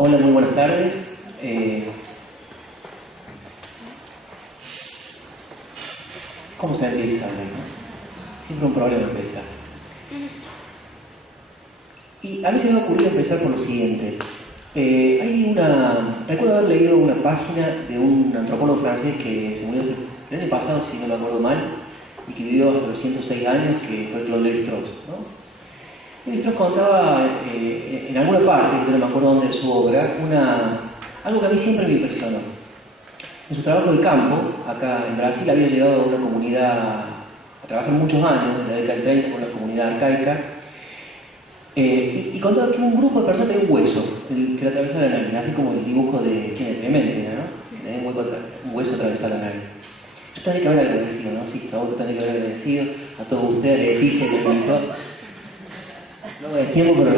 Hola, muy buenas tardes. ¿Cómo se empieza? Siempre un problema empezar. Y a mí se me ocurrió empezar por lo siguiente. Recuerdo haber leído una página de un antropólogo francés que se murió el año pasado, si no me acuerdo mal, y que vivió hasta los 106 años, que fue Claude Lévi-Strauss, ¿no? Lévi-Strauss contaba en alguna parte, yo no me acuerdo dónde de su obra, algo que a mí siempre me impresionó. En su trabajo de campo, acá en Brasil, había llegado a una comunidad a trabajar muchos años, en la década del 20, con una comunidad arcaica, y contaba que un grupo de personas tenía un hueso que le atravesaba la nariz, así como el dibujo de Clemente, ¿no? Tenía un hueso atravesado la nariz. Yo tendría que haber agradecido, ¿no? Sí, todo tendría que haber agradecido a todos ustedes, Leticia, que comenzó. No me tiempo, pero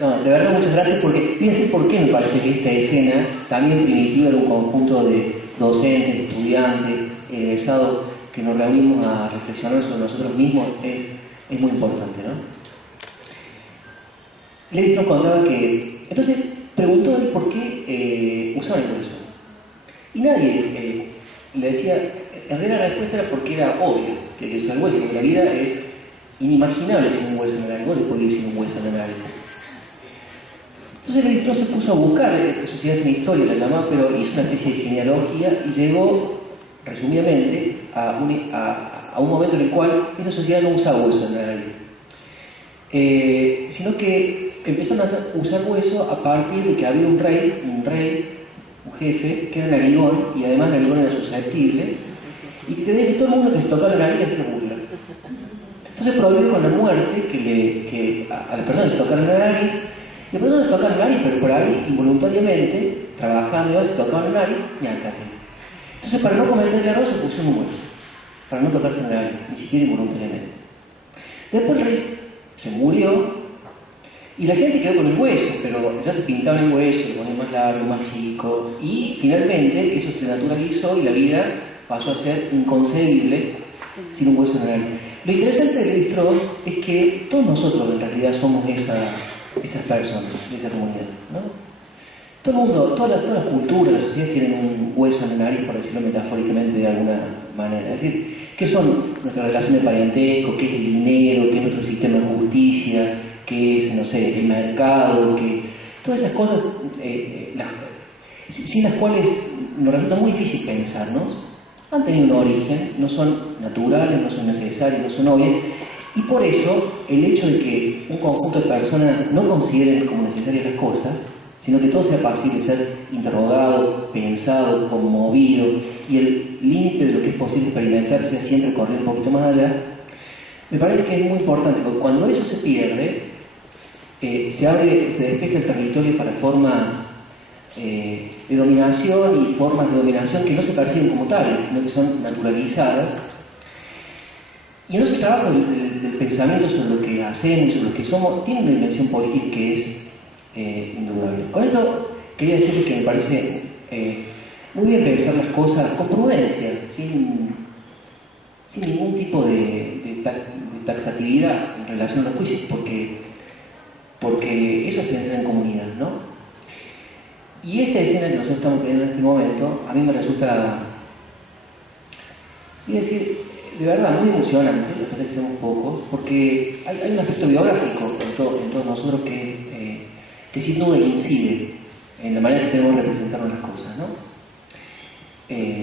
no, de verdad muchas gracias, porque voy a decir por qué me parece que esta escena, también primitiva de un conjunto de docentes, estudiantes, egresados, que nos reunimos a reflexionar sobre nosotros mismos, es muy importante, ¿no? Lévi-Strauss contaba que, entonces preguntó él por qué usaban el hueso. Y nadie le decía, en realidad la respuesta era porque era obvia que hay que usar el hueso, porque la vida es inimaginable sin un hueso en la nariz, no se puede ir sin un hueso en la nariz. Entonces Lévi-Strauss se puso a buscar sociedades en historia, la llamaba, pero hizo una especie de genealogía y llegó, resumidamente, a un momento en el cual esa sociedad no usaba hueso en la nariz. Sino que empezaron a usar hueso a partir de que había un jefe, que era narigón, y además narigón era susceptible, y que tenía que todo el mundo que se tocaba la nariz hacía burla. Entonces prohibió con la muerte que a las personas se tocaran la nariz, y las personas se tocaban la nariz, pero por ahí, involuntariamente, trabajando, se tocaban la nariz, ñácate. Entonces, para no cometer el error, se puso un hueso, para no tocarse la nariz, ni siquiera involuntariamente. Después el rey se murió, y la gente quedó con el hueso, pero ya se pintaba el hueso, lo ponía más largo, más chico, y finalmente eso se naturalizó y la vida pasó a ser inconcebible sin un hueso en la nariz. Lo interesante de Lévi-Strauss es que todos nosotros en realidad somos esas personas de esa comunidad, ¿no? Todo el mundo, todas las culturas, las sociedades tienen un hueso en la nariz, por decirlo metafóricamente de alguna manera. Es decir, ¿qué son nuestras relaciones de parentesco? ¿Qué es el dinero? ¿Qué es nuestro sistema de justicia? ¿Qué es, no sé, el mercado? Todas esas cosas sin las cuales nos resulta muy difícil pensarnos, han tenido un origen, no son naturales, no son necesarias, no son obvias, y por eso el hecho de que un conjunto de personas no consideren como necesarias las cosas, sino que todo sea posible ser interrogado, pensado, conmovido, y el límite de lo que es posible experimentar sea siempre correr un poquito más allá, me parece que es muy importante, porque cuando eso se pierde, se despeja el territorio para formas de dominación y formas de dominación que no se perciben como tales, sino que son naturalizadas. Y en ese trabajo del pensamiento sobre lo que hacemos, sobre lo que somos, tiene una dimensión política que es indudable. Con esto quería decirles que me parece muy bien pensar las cosas con prudencia, sin ningún tipo de taxatividad en relación a los juicios, porque eso es pensar en comunidad, ¿no? Y esta escena que nosotros estamos teniendo en este momento, a mí me resulta, voy a decir, de verdad, muy emocionante, a pesar de que seamos pocos, porque hay un aspecto biográfico en todos nosotros que sin duda incide en la manera que tenemos de representarnos las cosas, ¿no?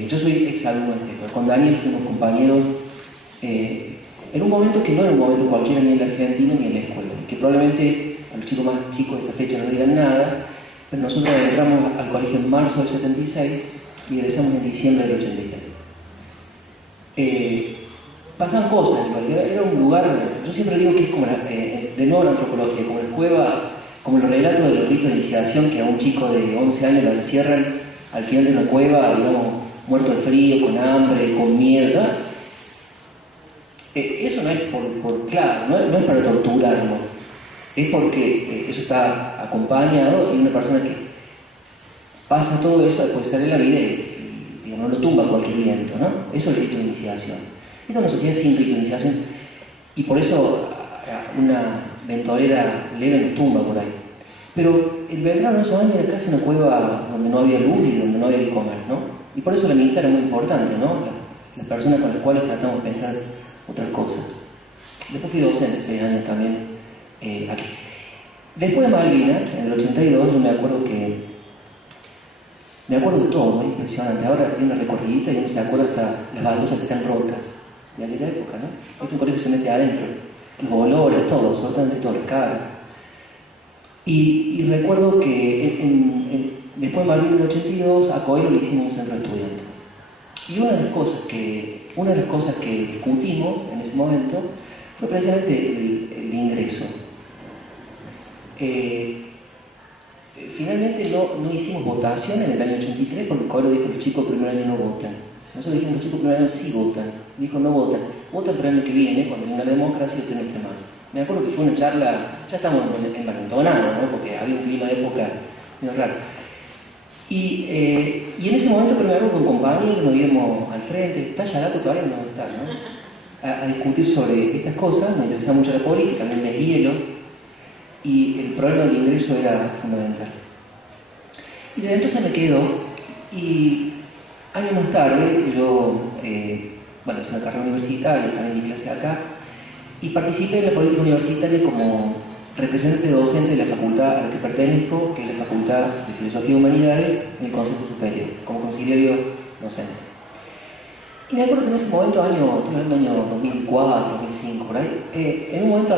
Yo soy exalumno de Esteban. Con Daniel fuimos compañeros en un momento que no era un momento cualquiera ni en la Argentina ni en la escuela, que probablemente a los chicos más chicos de esta fecha no digan nada, pero nosotros entramos al colegio en marzo del 76 y egresamos en diciembre del 83. Pasaban cosas en el colegio, era un lugar, yo siempre digo que es como de nuevo la antropología, como las cuevas, como los relatos de los ritos de iniciación, que a un chico de 11 años lo encierran al final de una cueva, digamos, muerto de frío, con hambre, con miedo. Eso no es claro, no es para torturarlo, es porque eso está acompañado y una persona que pasa todo eso, después sale a la vida y digamos, no lo tumba cualquier viento, ¿no? Eso es el rito de iniciación. Esta es una sociedad sin rito de iniciación y por eso una ventolera leve nos tumba por ahí. Pero el Belgrano en esos años era casi una cueva donde no había luz y donde no había que comer, ¿no? Y por eso la amistad era muy importante, ¿no? Las personas con las cuales tratamos de pensar otras cosas. Después fui docente 6 años también aquí. Después de Malvinas, en el 82, yo me acuerdo de todo, impresionante. Ahora tiene una recorridita y uno se acuerda hasta las baldosas que están rotas de aquella época, ¿no? Es un colegio que se mete adentro, los olores, todo, absolutamente todo, las caras. Y recuerdo que después de Malvinas en el 82, a Coelho le hicimos un centro de estudiantes. Y una de las cosas que discutimos en ese momento fue precisamente el ingreso. Finalmente no hicimos votación en el año 83 porque Coelho dijo que los chicos del primer año no votan. Nosotros dijimos que los chicos del primer año sí votan. Dijo no votan. Votan para el año que viene, cuando venga la democracia, usted no esté más. Me acuerdo que fue una charla, ya estamos envalentonados, ¿no? Porque había un clima de época muy raro. Y en ese momento, pero me acuerdo con compañeros, nos íbamos al frente, está Yarato todavía no está, ¿no? A discutir sobre estas cosas, me interesaba mucho la política, el deshielo, y el problema del ingreso era fundamental. Y desde entonces me quedo, y años más tarde, yo, hice una carrera universitaria, también mi clase acá, y participé en la política universitaria como representante docente de la facultad a la que pertenezco, que es la Facultad de Filosofía y Humanidades, en el Consejo Superior, como conciliario docente. Y me acuerdo que en ese momento, estoy hablando del año 2004, 2005, por ahí, en un momento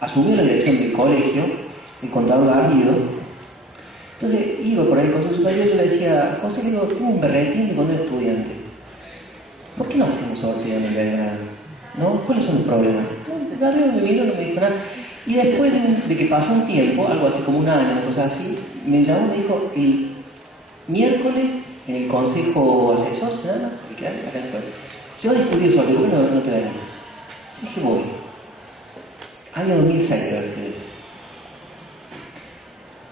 asumió la dirección del colegio, el contador Garrido. Entonces iba por ahí al Consejo Superior y yo le decía, José, tengo un berretín de cuando era estudiante. ¿Por qué no hacemos sorteo en el Belgrano? ¿No? ¿Cuáles son los problemas? Garrido me vino, no me dijo nada. Y después de que pasó un tiempo, algo así como un año, una cosa así, me llamó y me dijo, el miércoles en el consejo asesor, ¿se llama? El que hace acá en el se va a discutir sobre ¿por qué no te da nada? Yo dije, voy. Año 2006 debe ser eso.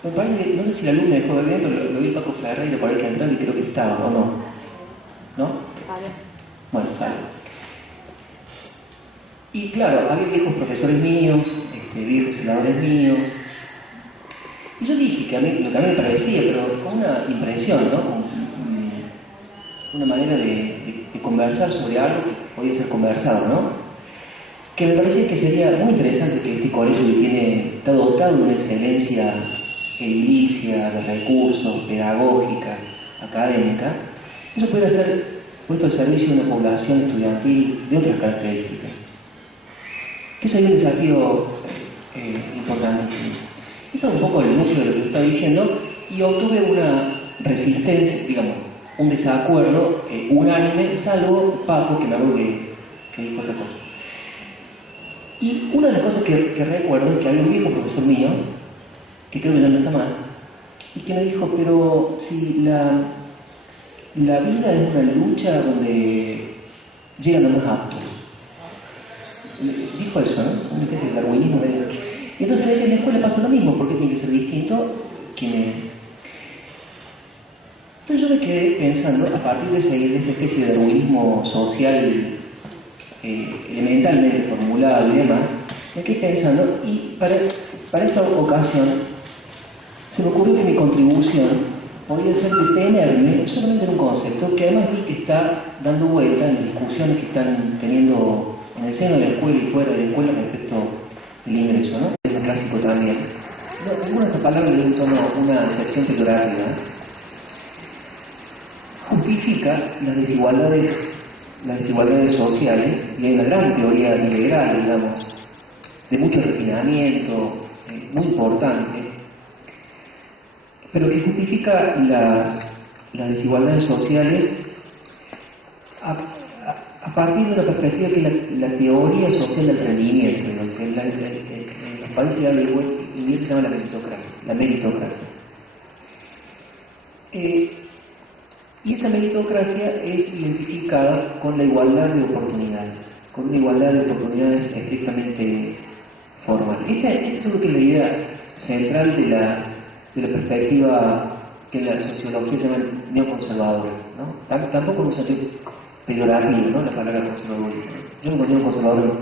Me parece que, no sé si la alumna dejó de ver, pero lo vi Paco Ferreira por ahí que entraba y creo que estaba, ¿o no? ¿No? Vale. Bueno, sale. Y claro, había viejos profesores míos, viejos senadores míos. Y yo dije que lo que a mí me parecía, pero con una impresión, ¿no? Con una manera de conversar sobre algo que podía ser conversado, ¿no? Que me parecía que sería muy interesante que este colegio está dotado de una excelencia edilicia, de recursos, pedagógica, académica, eso pudiera ser puesto al servicio de una población estudiantil de otras características. Que sería un desafío importantísimo. Eso es un poco el núcleo de lo que está diciendo, y obtuve una resistencia, digamos, un desacuerdo unánime, salvo Paco, que me habló que dijo otra cosa. Y una de las cosas que recuerdo es que había un viejo profesor mío, que creo que ya no está más, y que me dijo, pero si la vida es una lucha donde llegan los más aptos. Dijo eso, ¿no? Una especie de darwinismo. Y entonces en la escuela pasa lo mismo, porque tiene que ser distinto quién es. Entonces yo me quedé pensando, a partir de esa especie de darwinismo social elementalmente formulado y demás, me quedé pensando, y para esta ocasión se me ocurrió que mi contribución podría ser detenerme solamente en un concepto que además vi que está dando vuelta en las discusiones que están teniendo en el seno de la escuela y fuera de la escuela respecto al ingreso, ¿no? Es clásico también. Alguna de estas palabras le doy un tono, una acepción peyorativa. Justifica las desigualdades sociales, y hay una gran teoría integral, digamos, de mucho refinamiento, muy importante, pero que justifica las desigualdades sociales a partir de una perspectiva que es la teoría social del rendimiento, lo que en los países de habla inglés se llama la meritocracia. Y esa meritocracia es identificada con la igualdad de oportunidades, con una igualdad de oportunidades estrictamente formal. Esta es lo que es la idea central de la perspectiva que la sociología se llama neoconservadora, ¿no? Tampoco en un sentido peyorativo, ¿no? La palabra conservadurismo. Yo me considero un conservador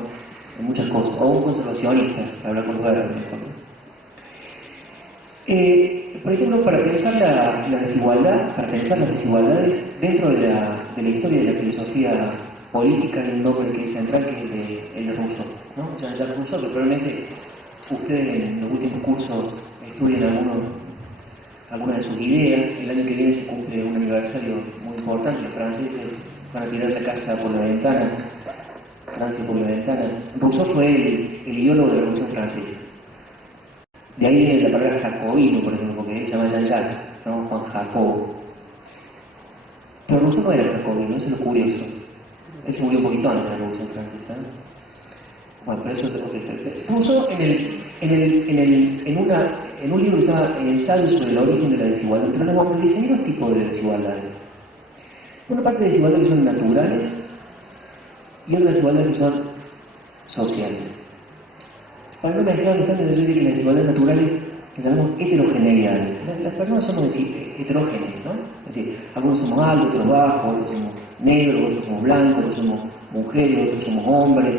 en muchas cosas, o un conservacionista, para hablar con lugar mejor. Por ejemplo, para pensar la desigualdad, para pensar las desigualdades dentro de la historia de la filosofía política, hay un nombre que es central, que es el de Rousseau, ¿no? Jean-Jacques Rousseau, que probablemente ustedes en los últimos cursos estudien algunas de sus ideas. El año que viene se cumple un aniversario muy importante, los franceses van a tirar la casa por la ventana, Francia por la ventana. Rousseau fue el ideólogo de la Revolución Francesa. De ahí viene la palabra jacobino, por ejemplo, porque él se llama Jean-Jacques, ¿no? Juan Jacobo. Pero Rousseau no era jacobino, eso es lo curioso. Él se murió un poquito antes de la Revolución Francesa, ¿no? Bueno, pero eso es otro tema. Rousseau en un libro que se llama Ensayo sobre el origen de la desigualdad, pero nos dice hay dos tipos de desigualdades. Una parte de desigualdades que son naturales y otra desigualdades que son sociales. Para no mezclar bastante, yo diría que las desigualdades naturales las llamamos heterogeneidades. Las personas somos heterogéneas, ¿no? Es decir, algunos somos altos, otros bajos, otros somos negros, otros somos blancos, otros somos mujeres, otros somos hombres,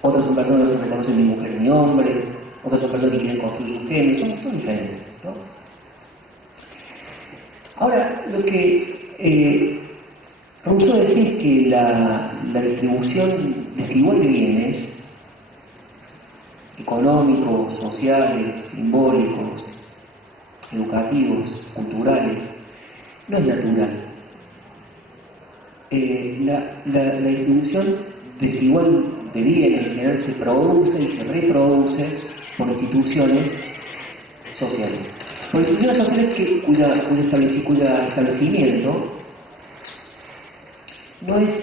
otros son personas que no se reconocen ni mujeres ni hombres, otras son personas que quieren construir su género, son diferentes, ¿no? Ahora, lo que Rousseau decía es que la distribución desigual de bienes económicos, sociales, simbólicos, educativos, culturales, no es natural. La distribución desigual de bienes en general se produce y se reproduce por instituciones sociales. Por instituciones sociales cuyo establecimiento no es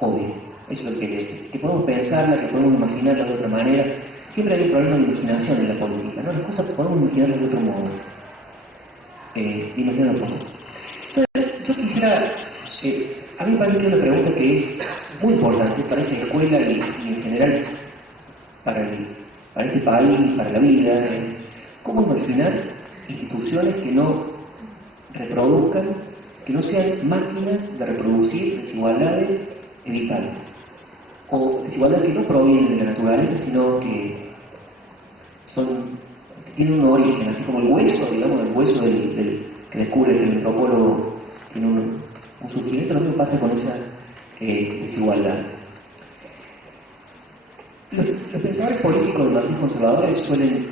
obvio. Eso es lo que decir. Que podemos pensarla, que podemos imaginarla de otra manera. Siempre hay un problema de imaginación en la política, ¿no? Las cosas podemos imaginarlas de otro modo. Imaginar otro modo. Entonces, yo quisiera... a mí me parece que es una pregunta que es muy importante para esta escuela y en general para este país, para la vida. ¿Cómo imaginar instituciones que no reproduzcan, que no sean máquinas de reproducir desigualdades evitables? O desigualdades que no provienen de la naturaleza, sino que tienen un origen, así como el hueso, digamos, el hueso que descubre que el antropólogo tiene un surgimiento. Lo mismo pasa con esas desigualdades. Los pensadores políticos de matriz conservadores suelen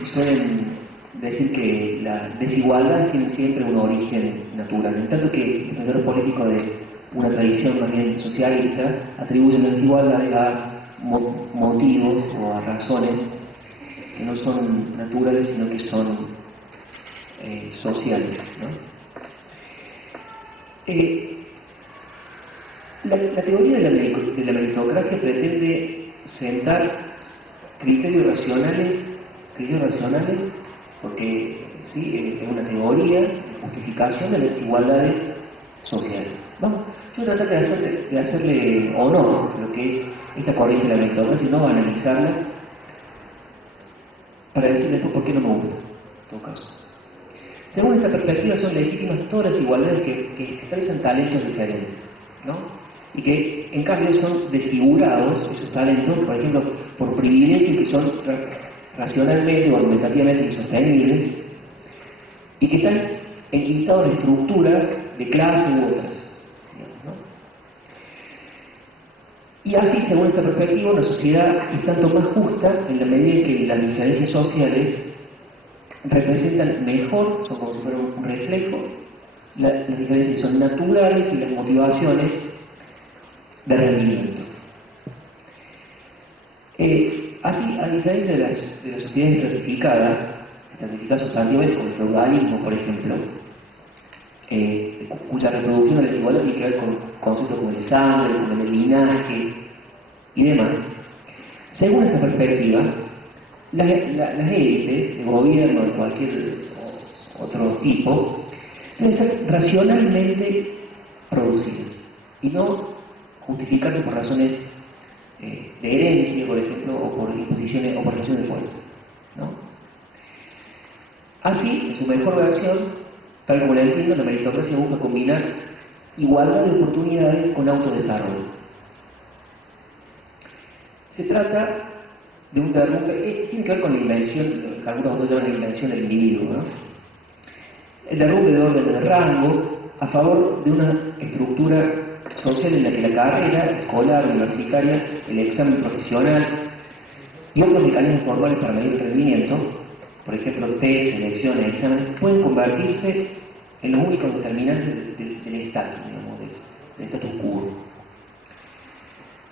decir que las desigualdades tienen siempre un origen natural, en tanto que los pensadores políticos de una tradición más bien socialista atribuyen las desigualdades a motivos o a razones que no son naturales, sino que son sociales, ¿no? La teoría de la meritocracia pretende sentar criterios racionales, porque sí, es una teoría de justificación de las desigualdades sociales. Vamos, yo voy a tratar de hacerle honor a lo que es esta corriente de la meritocracia y no analizarla para decir después por qué no me gusta, en todo caso. Según esta perspectiva, son legítimas todas las desigualdades que expresan talentos diferentes, ¿no? Y que en cambio son desfigurados esos talentos, por ejemplo, por privilegios que son racionalmente o argumentativamente insostenibles y que están enquistados en estructuras de clase u otras, digamos, ¿no? Y así, según esta perspectiva, una sociedad es tanto más justa en la medida en que las diferencias sociales representan mejor, son como si fueran un reflejo, las diferencias son naturales y las motivaciones de rendimiento. Así, a diferencia de las sociedades estratificadas sustantivamente como el feudalismo, por ejemplo, cuya reproducción de la desigualdad tiene que ver con conceptos como el sangre, como el linaje y demás, según esta perspectiva, las élites de gobierno de cualquier otro tipo deben ser racionalmente producidas y no justificarse por razones de herencia, por ejemplo, o por imposiciones o por relaciones de fuerza, ¿no? Así, en su mejor versión, tal como la entiendo, la meritocracia busca combinar igualdad de oportunidades con autodesarrollo. Se trata de un derrumbe, tiene que ver con la invención, que algunos autores llaman la invención del individuo, ¿no? el derrumbe de orden de rango, a favor de una estructura social en la que la carrera escolar, universitaria, el examen profesional y otros mecanismos formales para medir el rendimiento, por ejemplo, test, selecciones, exámenes, pueden convertirse en los únicos determinantes del estatus, digamos, del status quo.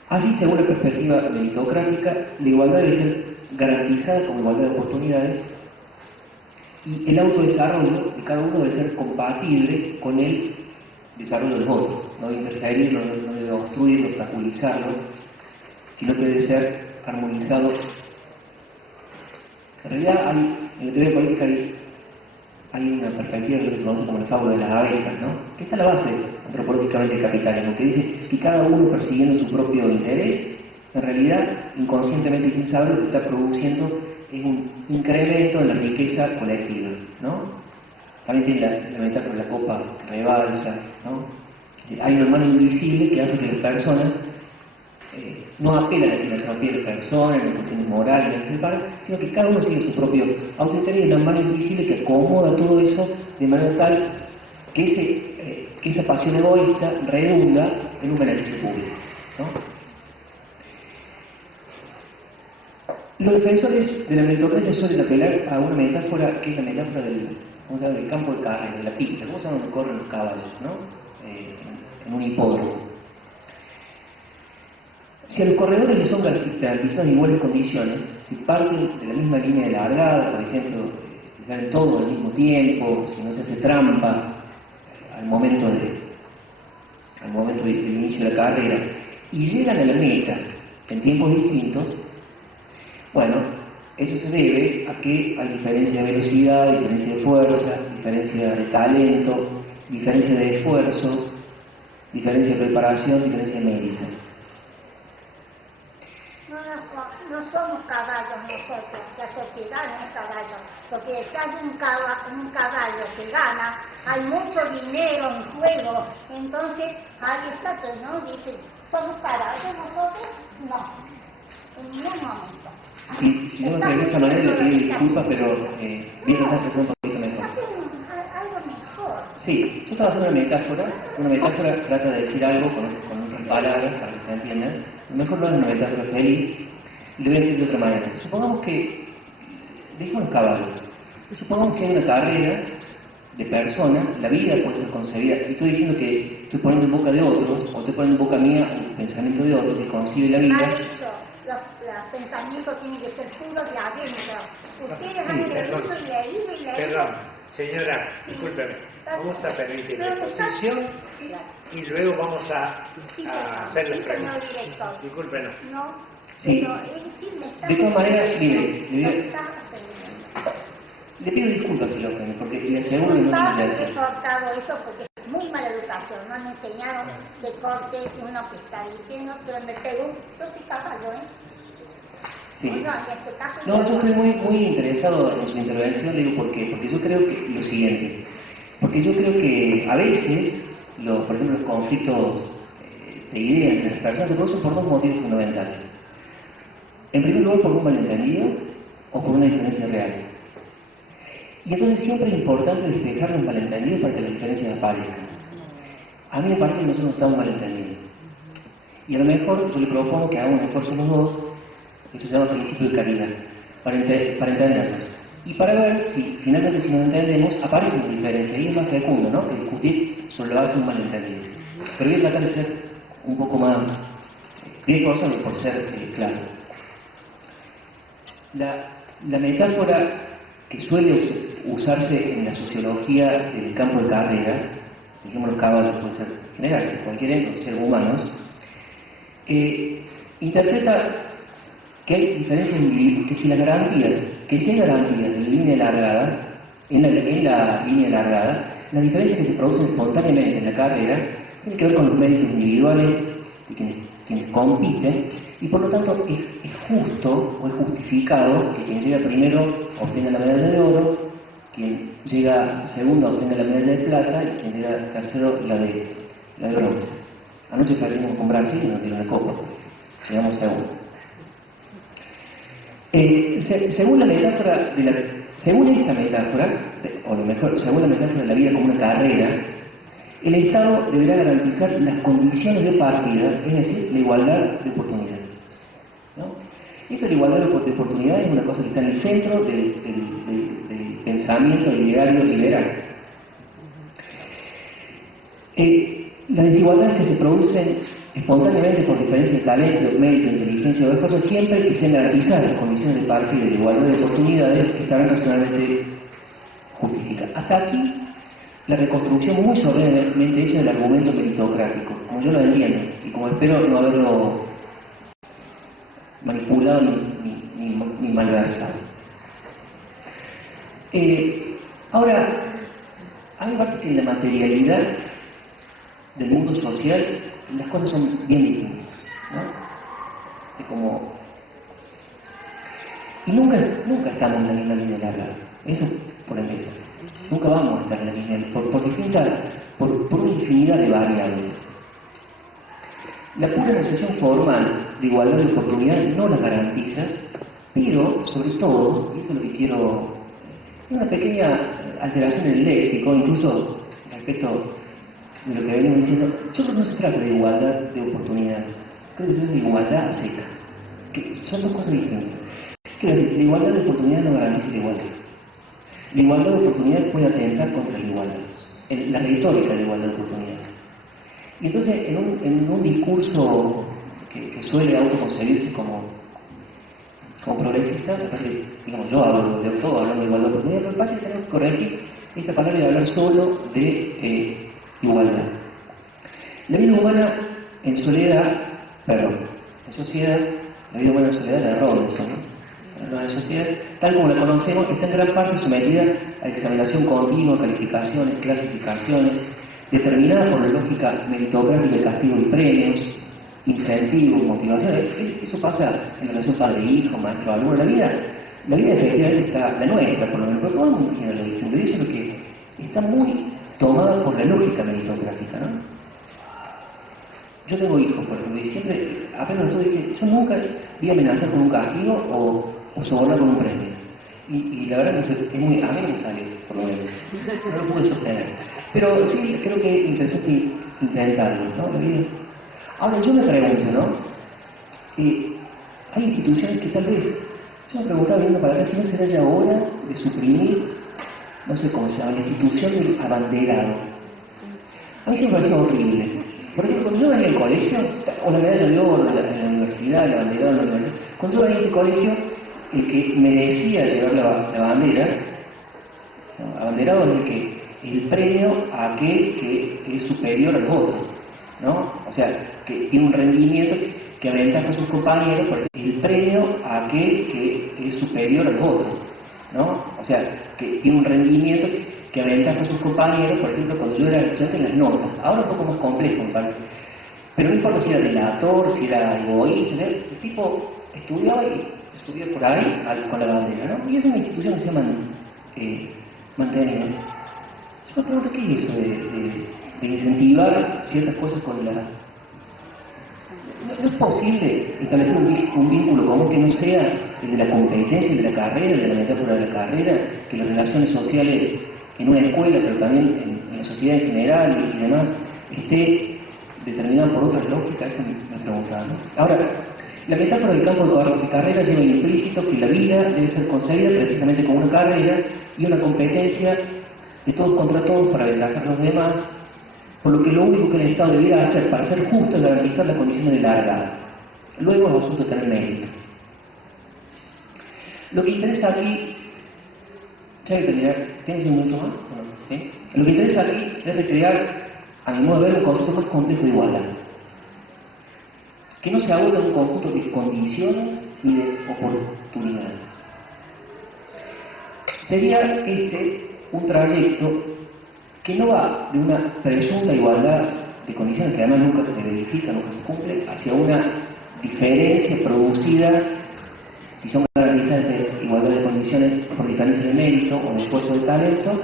Así, según la perspectiva meritocrática, la igualdad debe ser garantizada como igualdad de oportunidades y el autodesarrollo de cada uno debe ser compatible con el desarrollo de los otros. No debe interferirlo, no debe obstruirlo, obstaculizarlo, sino que debe ser armonizado. En realidad, en la teoría política hay una perspectiva que se conoce como el fábula de las abejas, ¿no? Que está la base antropológicamente del capitalismo, que dice que cada uno persiguiendo su propio interés, en realidad, inconscientemente y sin saber, lo que está produciendo es un incremento en la riqueza colectiva, ¿no? También tiene la metáfora de la copa rebalsa, ¿no? Hay una mano invisible que hace que las personas no apelan a la filosofía de la persona, en las cuestiones morales, etc., sino que cada uno sigue su propio autointerés y una mano invisible que acomoda todo eso de manera tal que esa pasión egoísta redunda en un beneficio público, ¿no? Los defensores de la meritocracia suelen apelar a una metáfora que es la metáfora del campo de carrera, de la pista. ¿Cómo se llama donde corren los caballos, no? En un hipódromo. Si a los corredores les son garantizadas iguales condiciones, si parten de la misma línea de largada, por ejemplo, si salen todos al mismo tiempo, si no se hace trampa al momento del inicio de la carrera, y llegan a la meta en tiempos distintos, bueno, eso se debe a que hay diferencia de velocidad, diferencia de fuerza, diferencia de talento, diferencia de esfuerzo, diferencia de preparación, diferencia de mérito. No somos caballos nosotros, la sociedad no es caballo, porque detrás de un caballo que gana hay mucho dinero en juego, entonces ahí está, ¿no? Dicen, ¿somos caballos nosotros? No, en ningún momento. Si no me de esa manera le pido disculpas, pero bien esta expresión un poquito mejor. Algo mejor. Sí, yo estaba haciendo una metáfora trata de decir algo con otras palabras para que se entiendan. A lo mejor no es una metáfora feliz, y lo voy a decir de otra manera. Supongamos que, dejemos los caballos, supongamos que hay una carrera de personas, la vida puede ser concebida, y estoy diciendo que estoy poniendo en boca de otros, o estoy poniendo en boca mía un pensamiento de otros que concibe la vida. Ha dicho, los pensamientos tienen que ser puros de adentro. Ustedes han leído. Perdón, señora, discúlpeme. Vamos a permitir la exposición y luego vamos a hacer las preguntas. Discúlpenos. No. Sí. De todas maneras, mire, le pido disculpas si lo ofende, porque le aseguro que no es he cortado eso porque es muy mala educación. No me enseñaron que corte uno que está diciendo, pero me pegó. Yo soy caballo, ¿eh? Sí. No, en este caso yo estoy muy interesado en su intervención, le digo por qué. Porque yo creo que lo siguiente. Porque yo creo que a veces, por ejemplo, los conflictos de ideas entre las personas se producen por dos motivos fundamentales. En primer lugar, por un malentendido o por una diferencia real. Y entonces siempre es importante despejar los malentendidos para que las diferencias aparezcan. A mí me parece que nosotros estamos malentendidos. Y a lo mejor yo le propongo que hagamos un esfuerzo los dos, eso se llama principio de caridad, para entendernos. Y para ver si finalmente si nos entendemos, aparecen las diferencias. Y es más fecundo, ¿no?, que discutir sobre lo que hace un malentendido. Pero voy a tratar de ser un poco más, bien esforzado por ser claro. La metáfora que suele usarse en la sociología del campo de carreras, dijimos los caballos, puede ser general, cualquier ser humanos, interpreta que hay diferencias individuales, que si hay garantías en la línea largada, en la línea largada, las diferencias que se producen espontáneamente en la carrera tienen que ver con los méritos individuales de quienes compiten, y por lo tanto es justo o es justificado que quien llega primero obtenga la medalla de oro, quien llega segundo obtenga la medalla de plata y quien llega tercero la de bronce. Anoche perdimos con Brasil y nos dieron la copa, llegamos segundo. Según la metáfora según esta metáfora, o lo mejor, según la metáfora de la vida como una carrera, el Estado deberá garantizar las condiciones de partida, es decir, la igualdad de oportunidades, ¿no? Esto de la igualdad de oportunidades es una cosa que está en el centro del pensamiento ideario liberal. Las desigualdades que se producen espontáneamente por diferencia de talento, mérito, inteligencia o esfuerzo, siempre que sean garantizadas las condiciones de partida de la igualdad de oportunidades, estarán racionalmente justificadas. Hasta aquí la reconstrucción muy soberanamente hecha del argumento meritocrático, como yo lo entiendo, y como espero no haberlo manipulado ni malversado. Ahora, a mí me parece que en la materialidad del mundo social las cosas son bien distintas, ¿no? Es como... Y nunca estamos en la misma línea larga, eso por empezar. Nunca vamos a estar en la línea, por una infinidad de variables. La pura negociación formal de igualdad de oportunidades no la garantiza, pero sobre todo, y esto es lo que quiero, una pequeña alteración en el léxico, incluso respecto de lo que venimos diciendo, yo creo que no se trata de igualdad de oportunidades, creo que se trata de igualdad seca, que son dos cosas distintas. Quiero decir, la igualdad de oportunidades no garantiza la igualdad. La igualdad de oportunidades puede atentar contra la igualdad, la retórica de la igualdad de oportunidades. Y entonces, en un discurso que suele autoconcebirse como progresista, me parece, digamos, yo hablo de todo, hablando de igualdad de oportunidades, pero me parece que tenemos que corregir esta palabra y hablar solo de igualdad. La vida humana en soledad, en sociedad, la vida humana en soledad de Robinson, ¿no? La sociedad, tal como la conocemos, está en gran parte sometida a examinación continua, calificaciones, clasificaciones, determinada por la lógica meritocrática de castigos y premios, incentivos, motivaciones. Eso pasa en relación padre-hijo, maestro-alumno. La vida efectivamente está, la nuestra por lo menos, pero podemos imaginar lo distinto. Y eso es lo que está muy tomada por la lógica meritocrática, ¿no? Yo tengo hijos, por ejemplo, y siempre, apenas todo dije, yo nunca vi amenazar con un castigo o sobornar con un premio. Y la verdad que es muy, a mí me sale, por lo menos. No lo pude sostener. Pero sí creo que es interesante intentarlo, ¿no? La vida. Ahora yo me pregunto, ¿no? Hay instituciones que tal vez, yo me preguntaba viendo para acá si no será ya hora de suprimir, no sé cómo se llama, la institución del abanderado. A mí siempre me pareció horrible. Por ejemplo, cuando yo venía al colegio, o la medalla de oro en la universidad, el abanderado en la universidad, cuando yo venía al colegio, el que merecía llevar la bandera, ¿no? Abanderado es el premio a aquel que es superior al otro, ¿no? O sea, que tiene un rendimiento que aventaja a sus compañeros, porque el premio a aquel que es superior al otro, ¿no? O sea, que tiene un rendimiento que aventaja a sus compañeros, por ejemplo, cuando yo era estudiante en las notas. Ahora un poco más complejo, me parece. Pero no importa si era delator, si era egoísta, el tipo estudiaba y estudiaba por ahí con la bandera, ¿no? Y es una institución que se llama mantenimiento. Yo me pregunto, ¿qué es eso de incentivar ciertas cosas con la... No es posible establecer un vínculo común que no sea el de la competencia, el de la carrera, el de la metáfora de la carrera, que las relaciones sociales en una escuela, pero también en la sociedad en general y demás, esté determinada por otras lógicas. Eso me preguntaba, ¿no? Ahora, la metáfora del campo de carrera lleva implícito que la vida debe ser concebida precisamente como una carrera y una competencia de todos contra todos para aventajar a los demás, por lo que lo único que el Estado debiera hacer para ser justo es garantizar las condiciones de largada. Luego es asunto de tener mérito. Lo que interesa aquí, ya que terminar, ¿tienes un minuto más? ¿Sí? Lo que interesa aquí es recrear, a mi modo de ver, un concepto más complejo de igualdad, que no se aborda en un conjunto de condiciones ni de oportunidades. Sería un trayecto que no va de una presunta igualdad de condiciones, que además nunca se verifica, nunca se cumple, hacia una diferencia producida, si son garantizadas de igualdad de condiciones por diferencia de mérito o de esfuerzo de talento,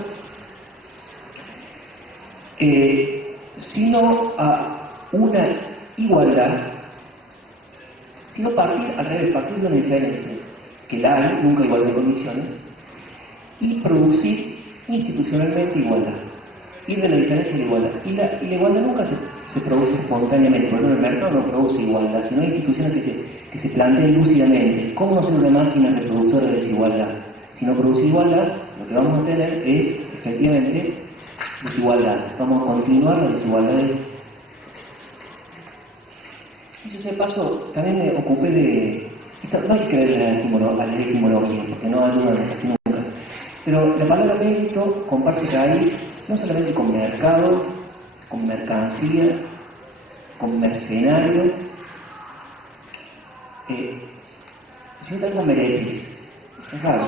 sino a una igualdad, sino partir al revés, partir de una diferencia, que la hay, nunca igualdad de condiciones, y producir institucionalmente igualdad. Ir de la diferencia a la igualdad. Y la igualdad nunca se produce espontáneamente, porque el mercado no produce igualdad, sino hay instituciones que se planteen lúcidamente cómo no ser una máquina reproductora de desigualdad. Si no produce igualdad, lo que vamos a tener es, efectivamente, desigualdad. Vamos a continuar las desigualdades. Dicho sea de paso, también me ocupé de... No hay que creer a la etimología, porque no ayuda casi nunca. Pero la palabra mérito comparte raíz no solamente con mercado, con mercancía, con mercenario, sino también con meretriz. Es raro,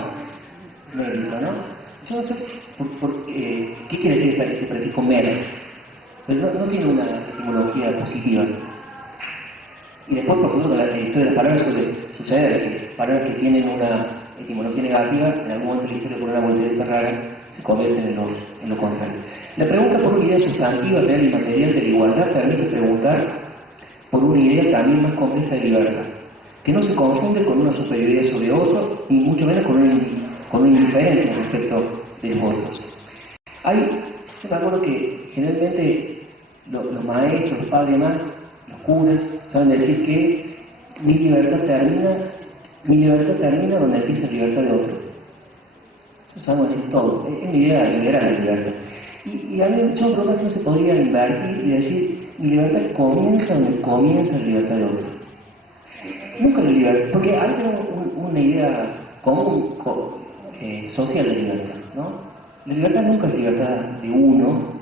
mérito, ¿no? Yo no sé qué quiere decir este prefijo mer, pero no tiene una etimología positiva. Y después, por ejemplo, la historia de las palabras sucede que palabras que tienen una etimología negativa, en algún momento de la historia, por una voltereta rara, se convierten en lo contrario. La pregunta por una idea sustantiva, real y material de la igualdad permite preguntar por una idea también más compleja de libertad, que no se confunde con una superioridad sobre otro, ni mucho menos con una indiferencia respecto de los otros. Yo me acuerdo que generalmente los maestros, los padres más, los curas, saben decir que mi libertad termina donde empieza la libertad de otro. Eso sabemos decir todo. Es mi idea liberal la libertad. Y a mí yo me pregunto si no se podría invertir y decir, mi libertad comienza donde comienza la libertad de otro. Nunca la libertad, porque hay una idea común, social de libertad, ¿no? La libertad nunca es libertad de uno,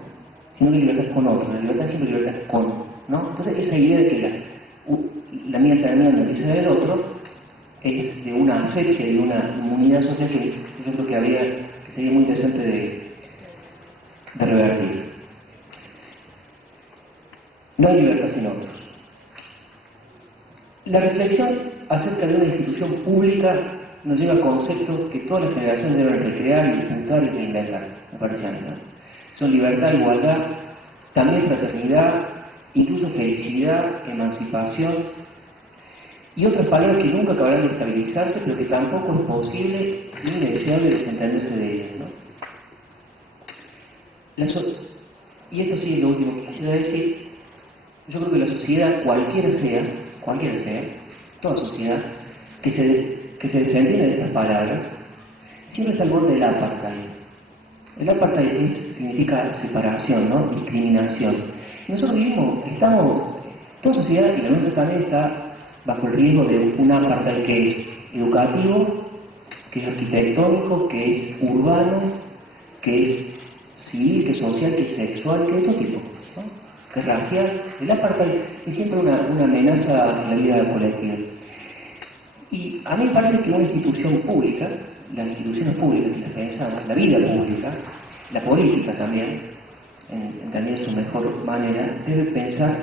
sino que libertad con otro. La libertad siempre es libertad con, ¿no? Entonces esa idea de que la mía termina donde empieza el otro es de una asepsia, de una inmunidad social que yo creo que sería muy interesante de revertir. No hay libertad sin otros. La reflexión acerca de una institución pública nos lleva a conceptos que todas las generaciones deben recrear, disputar y reinventar, me parece a mí, ¿no? Son libertad, igualdad, también fraternidad, incluso felicidad, emancipación y otras palabras que nunca acabarán de estabilizarse, pero que tampoco es posible ni deseable desentenderse de ellas, ¿no? Y esto sí es lo último que quisiera decir. Yo creo que la sociedad, cualquiera sea, toda sociedad, que se desentienda de estas palabras, siempre está al borde del apartheid. El apartheid significa separación, ¿no? Discriminación. Y nosotros toda sociedad, y la nuestra también está bajo el riesgo de un apartheid que es educativo, que es arquitectónico, que es urbano, que es civil, que es social, que es sexual, que es de todo tipo, ¿no? Que es racial. El apartheid es siempre una amenaza en la vida colectiva. Y a mí me parece que una institución pública, las instituciones públicas, si las pensamos, la vida pública, la política también, entendida en su mejor manera, debe pensar,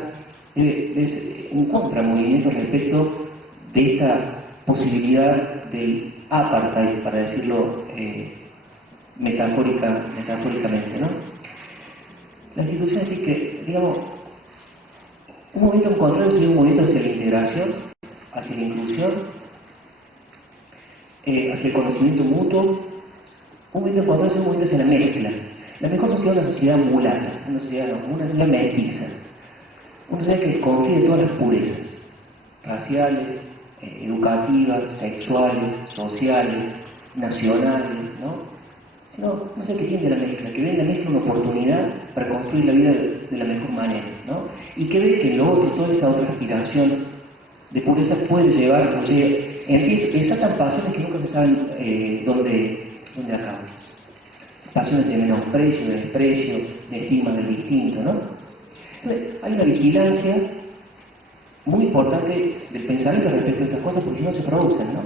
debe ser un contramovimiento respecto de esta posibilidad del apartheid, para decirlo metafóricamente, ¿no? La institución es que, digamos, un movimiento contrario sería un movimiento hacia la integración, hacia la inclusión, hacia el conocimiento mutuo. Un movimiento contrario sería un movimiento hacia la mezcla. La mejor sociedad es una sociedad mulata, una sociedad mestiza, una sociedad que confía en todas las purezas raciales, educativas, sexuales, sociales, nacionales, ¿no? No sé qué tiene de la mezcla, que ve en la mezcla una oportunidad para construir la vida de la mejor manera, ¿no? Y que ve que luego toda esa otra aspiración de pureza puede llevar, o sea, desatan pasiones que nunca se saben dónde acaban. Pasiones de menosprecio, de desprecio, de estigma del distinto, ¿no? Entonces, hay una vigilancia muy importante del pensamiento respecto a estas cosas, porque si no se producen, ¿no?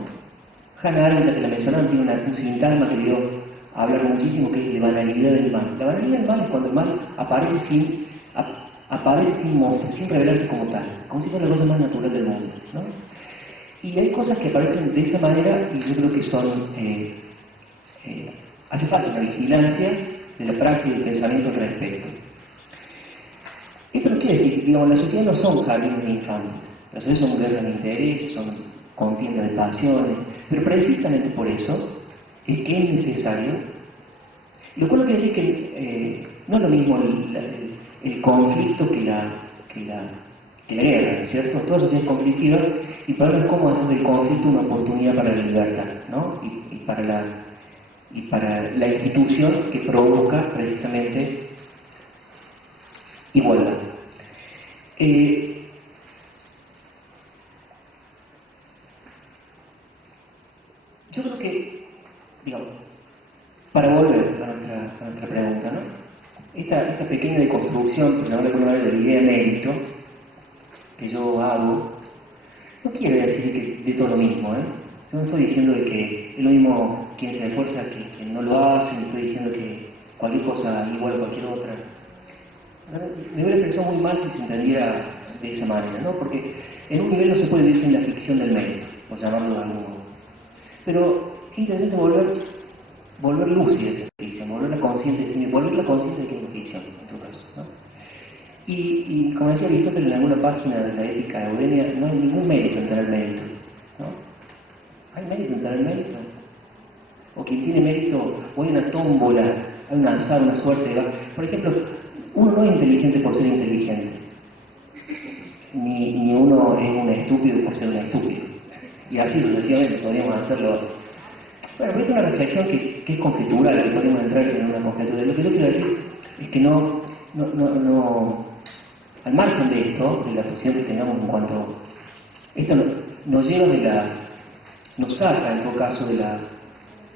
Hannah Arendt, ya que la mencionaron, tiene un sintagma que le dio a hablar muchísimo, que es de banalidad del mal. La banalidad del mal es cuando el mal aparece sin revelarse como tal, como si fuera la cosa más natural del mundo, ¿no? Y hay cosas que aparecen de esa manera y yo creo que son hace falta una vigilancia de la praxis y del pensamiento al respecto. Esto no quiere decir, digamos, las sociedades no son jardines de infantes, las sociedades son guerras de intereses, son contiendas de pasiones, pero precisamente por eso es que es necesario, lo cual quiere decir que no es lo mismo el conflicto que la guerra, ¿no es cierto? Toda sociedad es conflictiva y el problema es cómo hacer del conflicto una oportunidad para la libertad, ¿no? Y para la institución que provoca precisamente igualdad. Yo creo que, digamos, para volver a nuestra pregunta, ¿no? Esta pequeña deconstrucción, por llamarlo de alguna manera, de la idea de mérito que yo hago, no quiere decir que de todo lo mismo, ¿eh? Yo no estoy diciendo de que es lo mismo quien se esfuerza que quien no lo hace, no estoy diciendo que cualquier cosa igual a cualquier otra. Me hubiera pensado muy mal si se entendiera de esa manera, ¿no? Porque en un nivel no se puede vivir sin la ficción del mérito, por llamarlo de algún modo. Pero es interesante volver lúcida esa ficción, volverla consciente de sí mismo, volverla consciente de que es una ficción, en todo caso, ¿no? Y como decía Aristóteles en alguna página de la Ética de Eudemia, no hay ningún mérito en tener mérito, ¿no? ¿Hay mérito en tener mérito? O quien tiene mérito, o hay una tómbola, hay un azar, una suerte. Por ejemplo, uno no es inteligente por ser inteligente, ni uno es un estúpido por ser un estúpido. Y así sucesivamente podríamos hacerlo. Bueno, pero esta es una reflexión que es conjetural, que podemos entrar en una conjetura. Lo que yo quiero decir es que al margen de esto, de la posición que tengamos en cuanto... Esto nos lleva nos saca en todo caso de la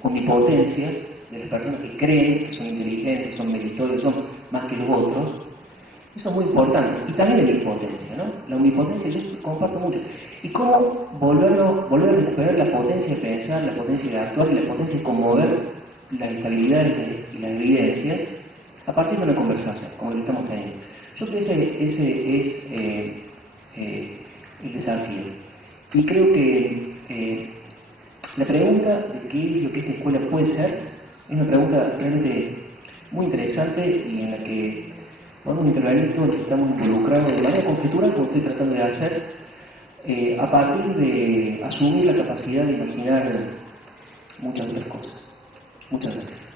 omnipotencia de las personas que creen que son inteligentes, son meritorios, son más que los otros. Eso es muy importante. Y también la impotencia, ¿no? La omnipotencia yo comparto mucho. Y cómo volver a recuperar la potencia de pensar, la potencia de actuar y la potencia de conmover las estabilidades y las evidencias a partir de una conversación, como la que estamos teniendo. Yo creo que ese es el desafío. Y creo que la pregunta de qué es lo que esta escuela puede ser es una pregunta realmente muy interesante y en la que podemos intervenir todos los que estamos involucrados de manera conjetural, como estoy tratando de hacer, a partir de asumir la capacidad de imaginar muchas otras cosas. Muchas gracias.